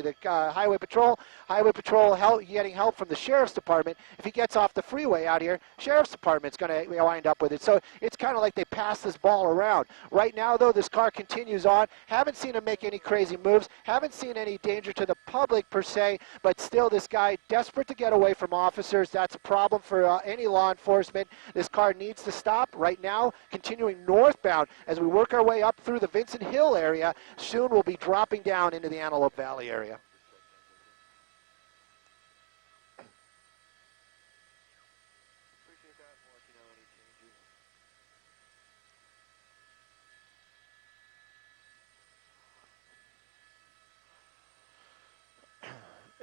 the Highway Patrol. Highway Patrol getting help from the Sheriff's Department. If he gets off the freeway out here, Sheriff's Department's going to wind up with it. So it's kind of like they pass this ball around. Right now, though, this car continues on. Haven't seen him make any crazy moves. Haven't seen any danger to the public per se, but still this guy desperate to get away from officers. That's a problem for any law enforcement. This car needs to stop right now, continuing northbound as we work our way up through the Vincent Hill area. Soon we'll be dropping down into the Antelope Valley area.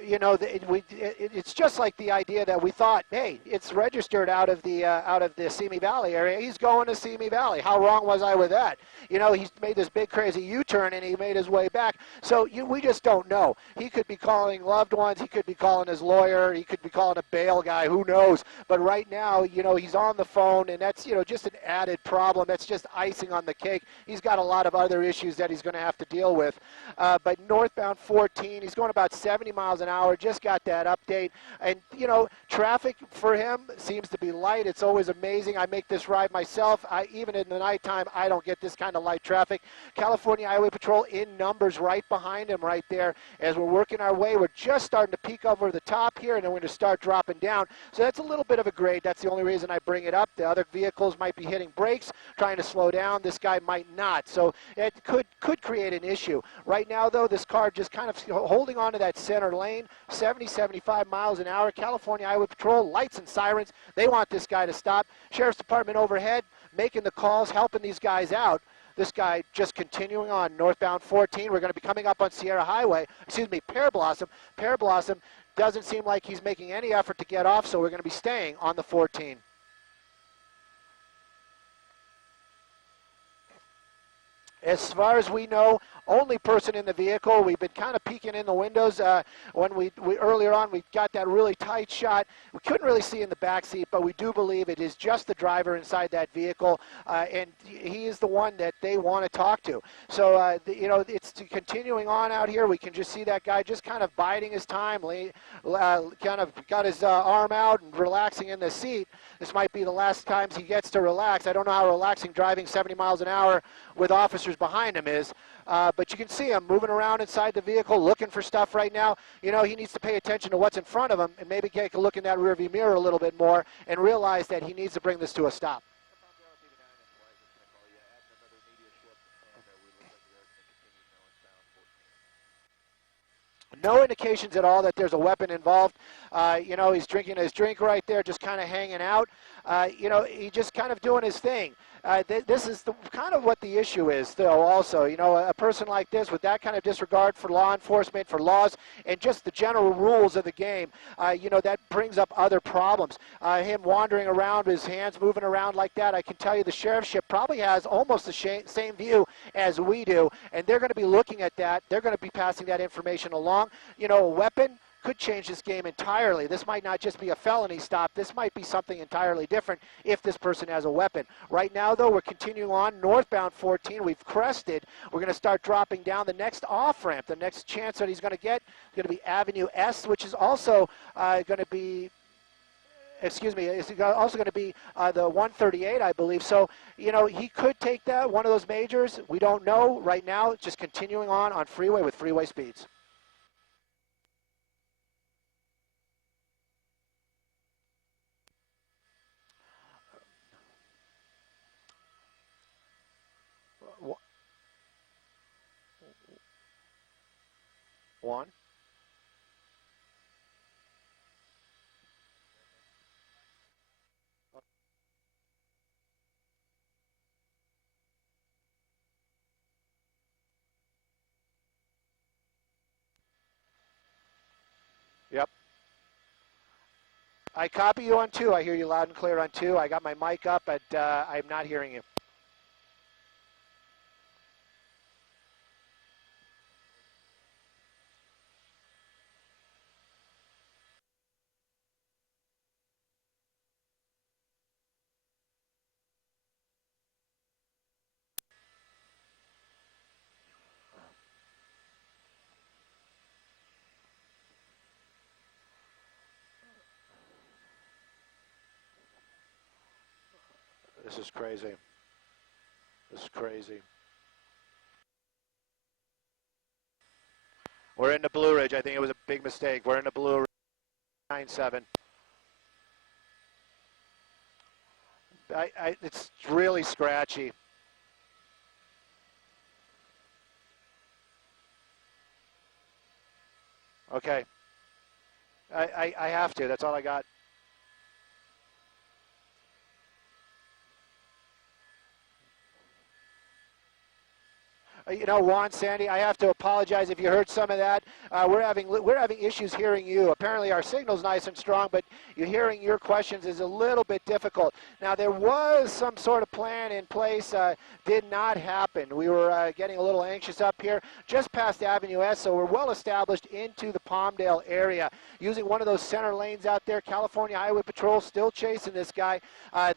You know, it's just like the idea that we thought, hey, it's registered out of the Simi Valley area. He's going to Simi Valley. How wrong was I with that? You know, he's made this big crazy U-turn and he made his way back. So we just don't know. He could be calling loved ones. He could be calling his lawyer. He could be calling a bail guy. Who knows? But right now, you know, he's on the phone, and that's, you know, just an added problem. That's just icing on the cake. He's got a lot of other issues that he's going to have to deal with. But northbound 14, he's going about 70 miles an hour. Just got that update. And, you know, traffic for him seems to be light. It's always amazing. I make this ride myself. Even in the nighttime, I don't get this kind of light traffic. California Highway Patrol in numbers right behind him right there. As we're working our way, we're just starting to peak over the top here, and then we're going to start dropping down. So that's a little bit of a grade. That's the only reason I bring it up. The other vehicles might be hitting brakes, trying to slow down. This guy might not. So it could create an issue. Right now, though, this car just kind of holding on to that center lane, 70, 75 miles an hour. California Highway Patrol, lights and sirens. They want this guy to stop. Sheriff's Department overhead, making the calls, helping these guys out. This guy just continuing on northbound 14. We're going to be coming up on Sierra Highway, Pear Blossom. Pear Blossom doesn't seem like he's making any effort to get off, so we're going to be staying on the 14. As far as we know, only person in the vehicle. We've been kind of peeking in the windows. When we earlier on, we got that really tight shot. We couldn't really see in the back seat, but we do believe it is just the driver inside that vehicle, and he is the one that they want to talk to. So, you know, it's continuing on out here. We can just see that guy just kind of biding his time, kind of got his arm out and relaxing in the seat. This might be the last times he gets to relax. I don't know how relaxing driving 70 miles an hour with officers behind him is, but you can see him moving around inside the vehicle, looking for stuff right now. You know, he needs to pay attention to what's in front of him and maybe take a look in that rearview mirror a little bit more and realize that he needs to bring this to a stop. No indications at all that there's a weapon involved. You know, he's drinking his drink right there, just kind of hanging out. You know, he's just kind of doing his thing. This is kind of what the issue is, though, also. You know, a person like this with that kind of disregard for law enforcement, for laws, and just the general rules of the game, you know, that brings up other problems. Him wandering around, his hands moving around like that, I can tell you the sheriffship probably has almost the same view as we do, and they're going to be looking at that. They're going to be passing that information along. You know, a weapon could change this game entirely. This might not just be a felony stop. This might be something entirely different if this person has a weapon. Right now, though, we're continuing on northbound 14. We've crested. We're going to start dropping down. The next off-ramp, the next chance that he's going to get is going to be Avenue S, which is also going to be, excuse me, it's also going to be the 138, I believe. So, you know, he could take that, one of those majors. We don't know right now. Just continuing on Freeway with freeway speeds. One. Yep. I copy you on 2. I hear you loud and clear on 2. I got my mic up, but I'm not hearing you. This is crazy. This is crazy. We're in the Blue Ridge. I think it was a big mistake. We're in the Blue Ridge. 9-7. It's really scratchy. Okay. I have to. That's all I got. You know, Juan, Sandy, I have to apologize if you heard some of that. We're having issues hearing you. Apparently, our signal's nice and strong, but hearing your questions is a little bit difficult. Now, there was some sort of plan in place. Did not happen. We were getting a little anxious up here, just past Avenue S, so we're well established into the Palmdale area. Using one of those center lanes out there, California Highway Patrol still chasing this guy.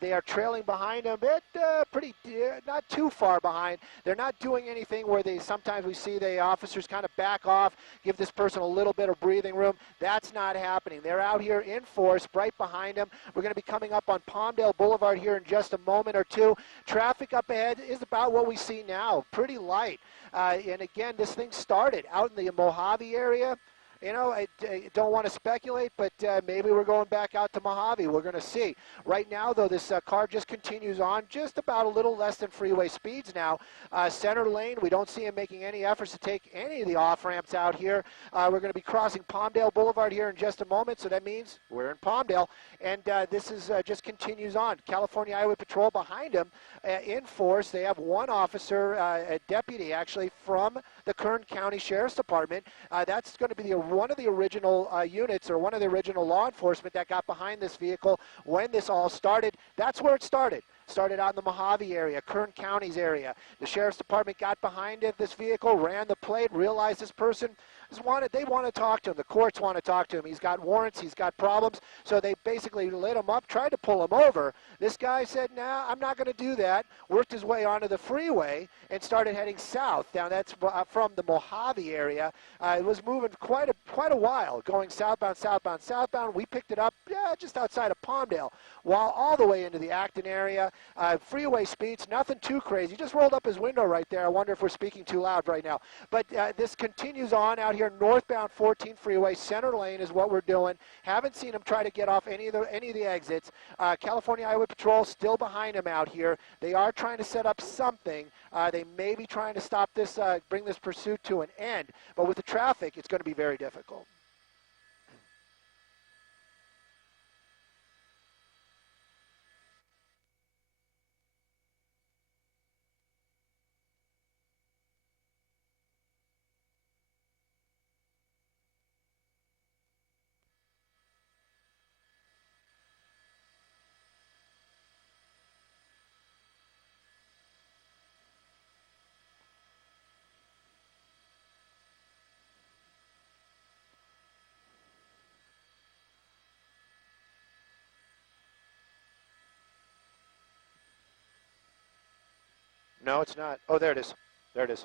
They are trailing behind him, not too far behind. They're not doing anything where sometimes we see the officers kind of back off, give this person a little bit of breathing room. That's not happening. They're out here in force, right behind them. We're going to be coming up on Palmdale Boulevard here in just a moment or two. Traffic up ahead is about what we see now, pretty light. And again, this thing started out in the Mojave area. You know, I don't want to speculate, but maybe we're going back out to Mojave. We're going to see. Right now, though, this car just continues on, just about a little less than freeway speeds now. Center lane, we don't see him making any efforts to take any of the off-ramps out here. We're going to be crossing Palmdale Boulevard here in just a moment, so that means we're in Palmdale. And this is just continues on. California Highway Patrol behind him in force. They have one officer, a deputy, actually, from the Kern County Sheriff's Department. That's going to be one of the original units, or one of the original law enforcement that got behind this vehicle when this all started. That's where it started. Started out in the Mojave area, Kern County's area. The Sheriff's Department got behind this vehicle, ran the plate, realized this person they want to talk to him. The courts want to talk to him. He's got warrants. He's got problems. So they basically lit him up, tried to pull him over. This guy said, nah, I'm not going to do that. Worked his way onto the freeway and started heading south. Now, that's from the Mojave area. It was moving quite a while, going southbound, southbound, southbound. We picked it up just outside of Palmdale, while all the way into the Acton area. Freeway speeds, nothing too crazy. Just rolled up his window right there. I wonder if we're speaking too loud right now. But this continues on out here, northbound 14 freeway, center lane is what we're doing. Haven't seen him try to get off any of the exits. California Highway Patrol still behind him out here. They are trying to set up something. They may be trying to stop this, bring this pursuit to an end. But with the traffic, it's going to be very difficult. No, it's not. Oh, there it is. There it is.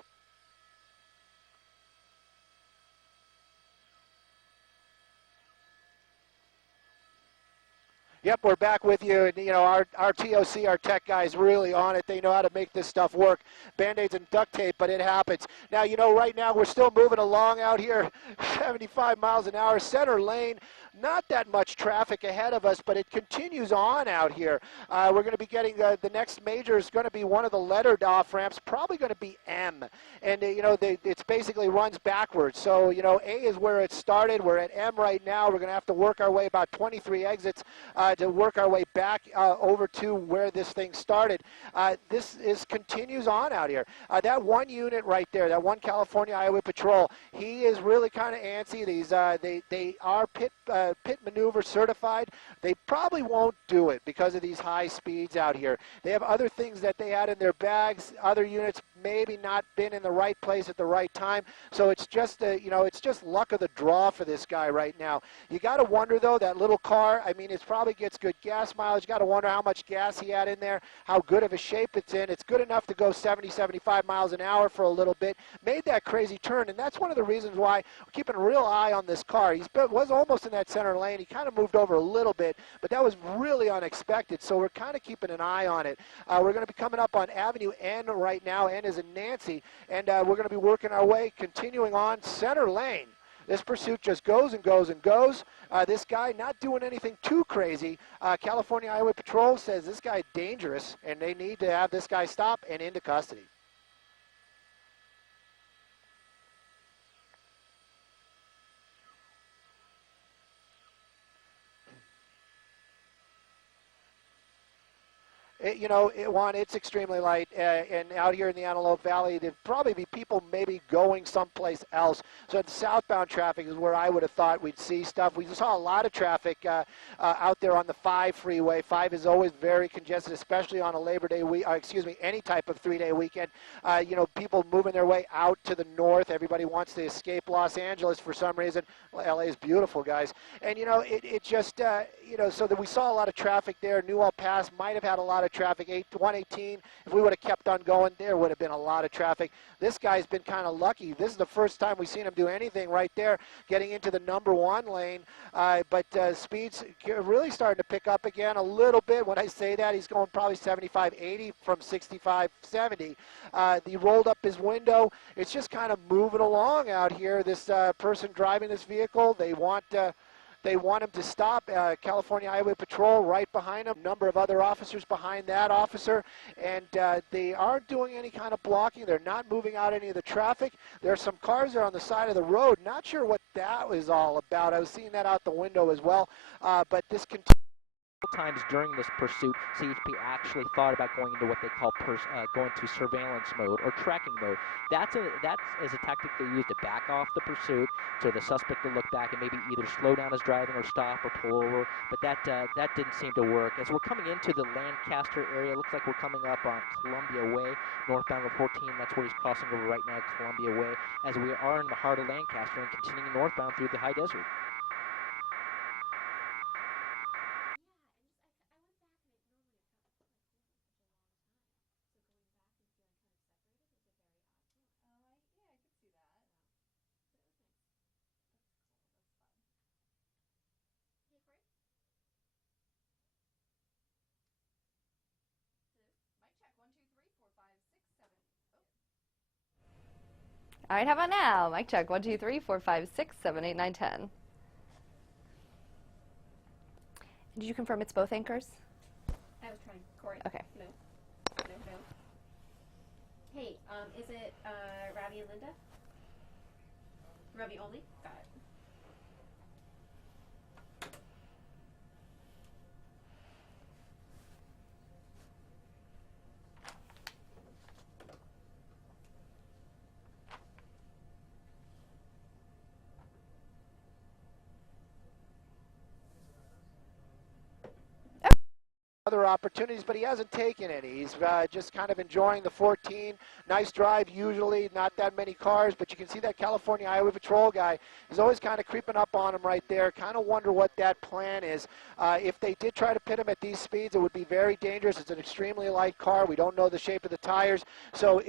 Yep, we're back with you. And, you know, our TOC, our tech guys, really on it. They know how to make this stuff work. Band-Aids and duct tape, but it happens. Now, you know, right now we're still moving along out here, 75 miles an hour, center lane. Not that much traffic ahead of us, but it continues on out here. We're going to be getting the next major is going to be one of the lettered off ramps, probably going to be M. And, you know, it's basically runs backwards. So, you know, A is where it started. We're at M right now. We're going to have to work our way about 23 exits to work our way back over to where this thing started. This continues on out here. That one unit right there, that one California Highway Patrol, he is really kind of antsy. They are pit maneuver certified. They probably won't do it because of these high speeds out here. They have other things that they had in their bags. Other units maybe not been in the right place at the right time. So it's just, it's just luck of the draw for this guy right now. You got to wonder, though, that little car, I mean, it probably gets good gas mileage. You got to wonder how much gas he had in there, how good of a shape it's in. It's good enough to go 70, 75 miles an hour for a little bit. Made that crazy turn, and that's one of the reasons why we're keeping a real eye on this car. He was almost in that center lane. He kind of moved over a little bit, but that was really unexpected, so we're kind of keeping an eye on it. We're going to be coming up on Avenue N right now. N is in Nancy, and we're going to be working our way, continuing on center lane. This pursuit just goes and goes and goes. This guy not doing anything too crazy. California Highway Patrol says this guy dangerous, and they need to have this guy stop and into custody. Juan, it's extremely light, and out here in the Antelope Valley, there'd probably be people maybe going someplace else. So the southbound traffic is where I would have thought we'd see stuff. We saw a lot of traffic out there on the 5 freeway. 5 is always very congested, especially on a Labor Day week, any type of 3-day weekend. People moving their way out to the north. Everybody wants to escape Los Angeles for some reason. Well, LA is beautiful, guys. And, so that we saw a lot of traffic there. New El Paso might have had a lot of traffic. 118, if we would have kept on going, there would have been a lot of traffic. This guy's been kind of lucky. This is the first time we've seen him do anything right there, getting into the number 1 lane. But speed's really starting to pick up again a little bit. When I say that, he's going probably 75, 80 from 65, 70. He rolled up his window. It's just kind of moving along out here. This person driving this vehicle, they want him to stop. California Highway Patrol right behind him. Number of other officers behind that officer. And they aren't doing any kind of blocking. They're not moving out any of the traffic. There are some cars there on the side of the road. Not sure what that was all about. I was seeing that out the window as well. But this continues. Times during this pursuit, CHP actually thought about going into what they call going to surveillance mode or tracking mode. That's as a tactic they use to back off the pursuit, so the suspect will look back and maybe either slow down his driving or stop or pull over. But that didn't seem to work. As we're coming into the Lancaster area, looks like we're coming up on Columbia Way, northbound of 14. That's where he's crossing over right now, Columbia Way, as we are in the heart of Lancaster and continuing northbound through the high desert. All right, how about now? Mic check, 1, 2, 3, 4, 5, 6, 7, 8, 9, 10. Did you confirm it's both anchors? I was trying. Corey. Okay. No. Hey, is it Ravi and Linda? Ravi only? Got it. Other opportunities, but he hasn't taken any. He's just kind of enjoying the 14. Nice drive, usually not that many cars, but you can see that California Highway Patrol guy is always kind of creeping up on him right there. Kind of wonder what that plan is. If they did try to pit him at these speeds, it would be very dangerous. It's an extremely light car. We don't know the shape of the tires, so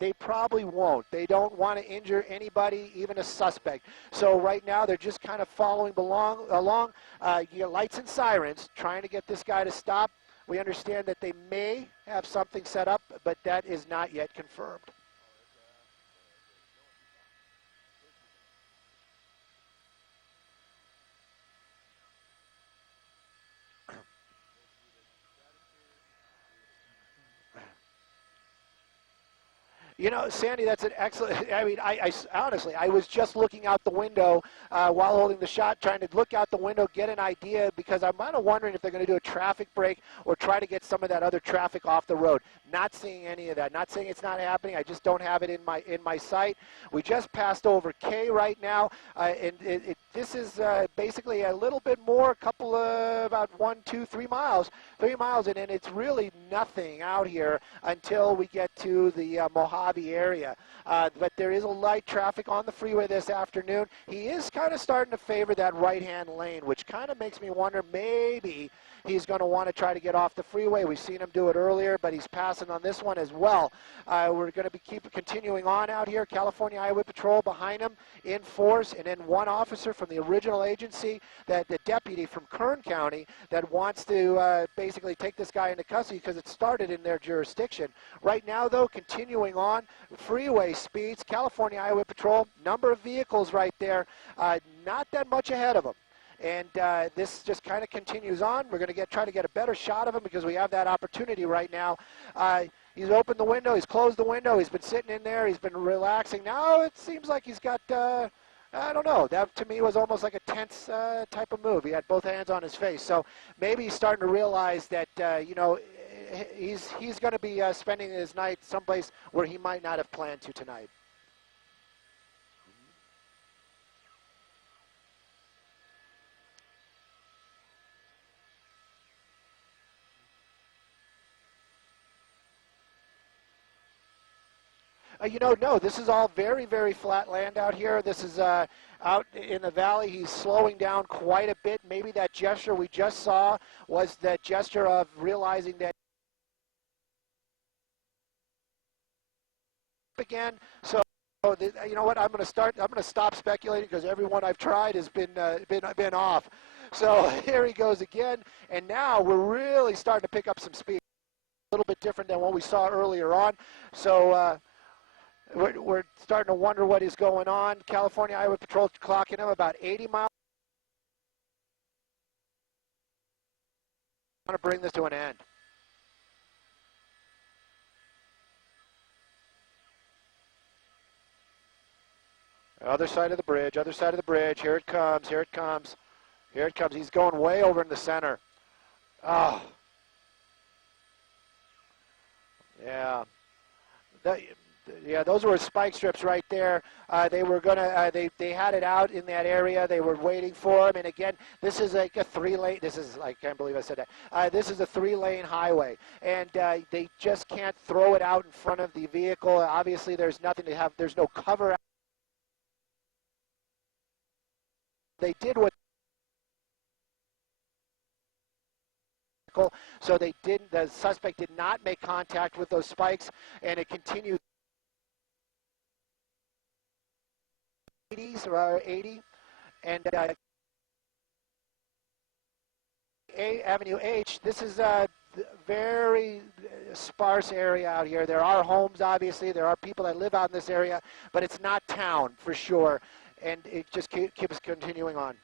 they probably won't. They don't want to injure anybody, even a suspect. So right now they're just kind of following along. You get lights and sirens, trying to get this guy to stop. We understand that they may have something set up, but that is not yet confirmed. You know, Sandy, that's an excellent, I mean, I honestly, I was just looking out the window while holding the shot, trying to look out the window, get an idea, because I'm kind of wondering if they're going to do a traffic break or try to get some of that other traffic off the road. Not seeing any of that. Not saying it's not happening. I just don't have it in my sight. We just passed over K right now, and this is basically a little bit more, a couple of about 1, 2, 3 miles. 3 miles in, and it's really nothing out here until we get to the Mojave lobby area. But there is a light traffic on the freeway this afternoon. He is kind of starting to favor that right-hand lane, which kind of makes me wonder maybe he's going to want to try to get off the freeway. We've seen him do it earlier, but he's passing on this one as well. We're going to be continuing on out here. California Highway Patrol behind him in force, and then one officer from the original agency, the deputy from Kern County, that wants to basically take this guy into custody because it started in their jurisdiction. Right now, though, continuing on, freeway speeds, California Highway Patrol, number of vehicles right there, not that much ahead of them. And this just kind of continues on. We're going to try to get a better shot of him because we have that opportunity right now. He's opened the window. He's closed the window. He's been sitting in there. He's been relaxing. Now it seems like he's got, I don't know. That to me was almost like a tense type of move. He had both hands on his face. So maybe he's starting to realize that, you know, he's going to be spending his night someplace where he might not have planned to tonight. You know, no, this is all very, very flat land out here. This is out in the valley. He's slowing down quite a bit. Maybe that gesture we just saw was that gesture of realizing that again. So, you know what? I'm going to stop speculating because everyone I've tried has been off. So here he goes again, and now we're really starting to pick up some speed. A little bit different than what we saw earlier on. So. We're starting to wonder what is going on. California Highway Patrol clocking him about 80 miles. I want to bring this to an end. Other side of the bridge, other side of the bridge. Here it comes, here it comes. Here it comes. He's going way over in the center. Oh. Yeah. Yeah, those were spike strips right there. They were gonna, they had it out in that area. They were waiting for him. And again, this is like a 3-lane. This is, I can't believe I said that. This is a 3-lane highway, and they just can't throw it out in front of the vehicle. Obviously, there's nothing to have. There's no cover. They did what. So they didn't. The suspect did not make contact with those spikes, and it continued. 80s or 80, and Avenue H. This is a very sparse area out here. There are homes, obviously. There are people that live out in this area, but it's not town for sure, and it just keeps continuing on.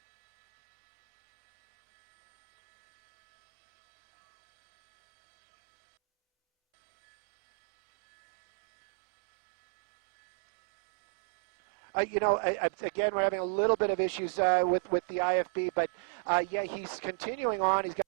You know, again, we're having a little bit of issues with the IFB, but yeah, he's continuing on. He's got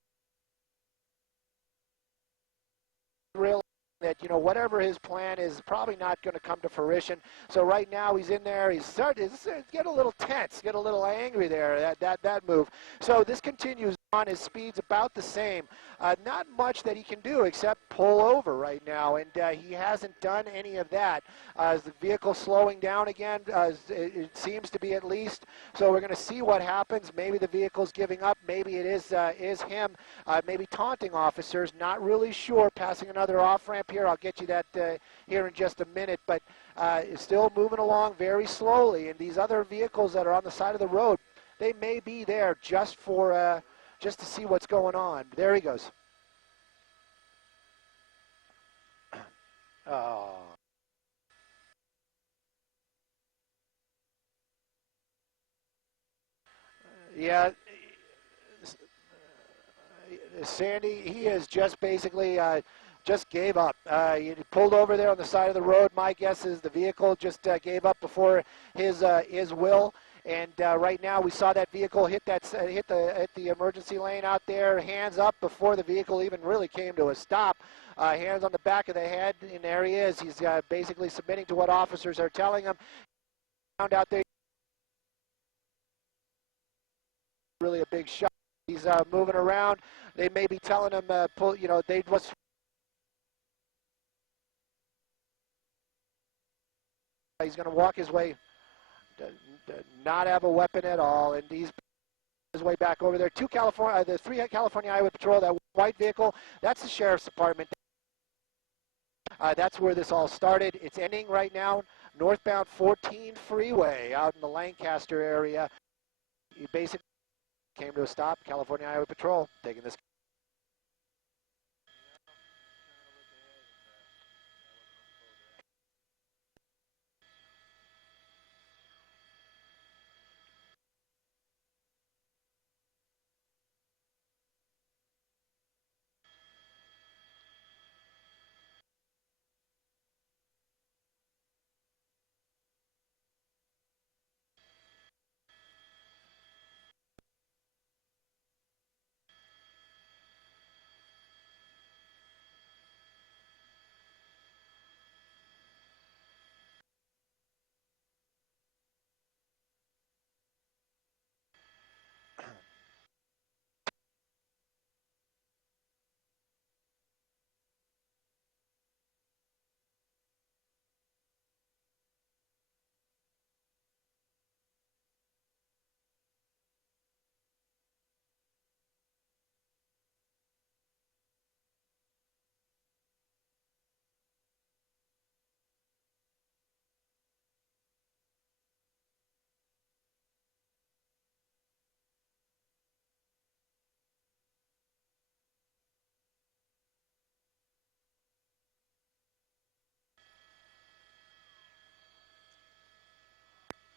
real that, you know, whatever his plan is probably not going to come to fruition. So right now he's in there. He's starting to get a little tense, get a little angry there, that move. So this continues on. His speed's about the same. Not much that he can do except pull over right now, and he hasn't done any of that. Is the vehicle slowing down again? It seems to be, at least. So we're going to see what happens. Maybe the vehicle's giving up. Maybe it is him. Maybe taunting officers. Not really sure. Passing another off-ramp here. I'll get you that here in just a minute. But it's still moving along very slowly. And these other vehicles that are on the side of the road, they may be there just for just to see what's going on. There he goes. Oh. Yeah, Sandy, he is just basically just gave up. He pulled over there on the side of the road. My guess is the vehicle just gave up before his will. And right now, we saw that vehicle hit the emergency lane out there, hands up before the vehicle even really came to a stop. Hands on the back of the head, and there he is. He's basically submitting to what officers are telling him. Found out there really a big shot. He's moving around. They may be telling him, pull. You know, they was. He's going to walk his way, not have a weapon at all, and he's his way back over there. The 3 California Highway Patrol, that white vehicle, that's the Sheriff's Department. That's where this all started. It's ending right now. Northbound 14 Freeway out in the Lancaster area. He basically came to a stop. California Highway Patrol taking this.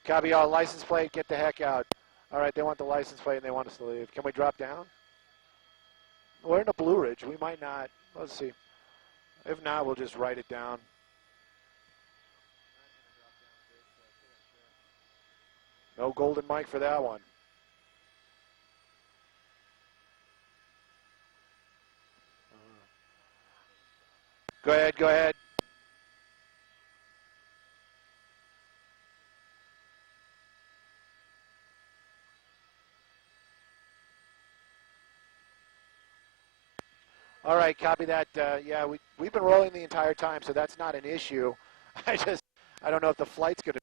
Copy all, license plate, get the heck out. All right, they want the license plate and they want us to leave. Can we drop down? We're in a Blue Ridge. We might not. Let's see. If not, we'll just write it down. No golden mic for that one. Go ahead, go ahead. All right, copy that. Yeah, we've been rolling the entire time, so that's not an issue. I don't know if the flight's going to.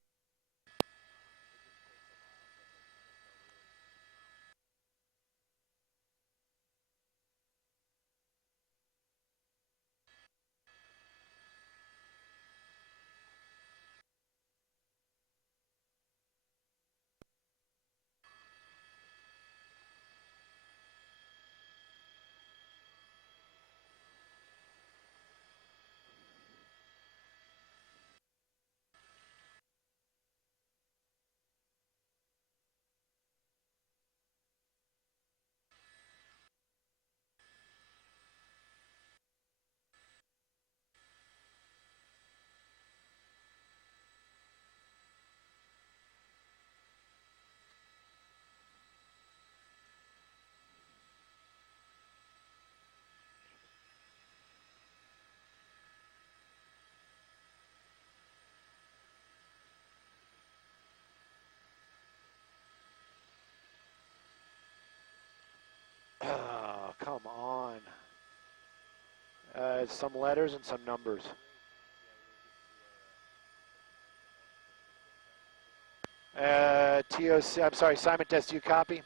Oh, come on. Some letters and some numbers. TOC, I'm sorry, Simon Test, you copy?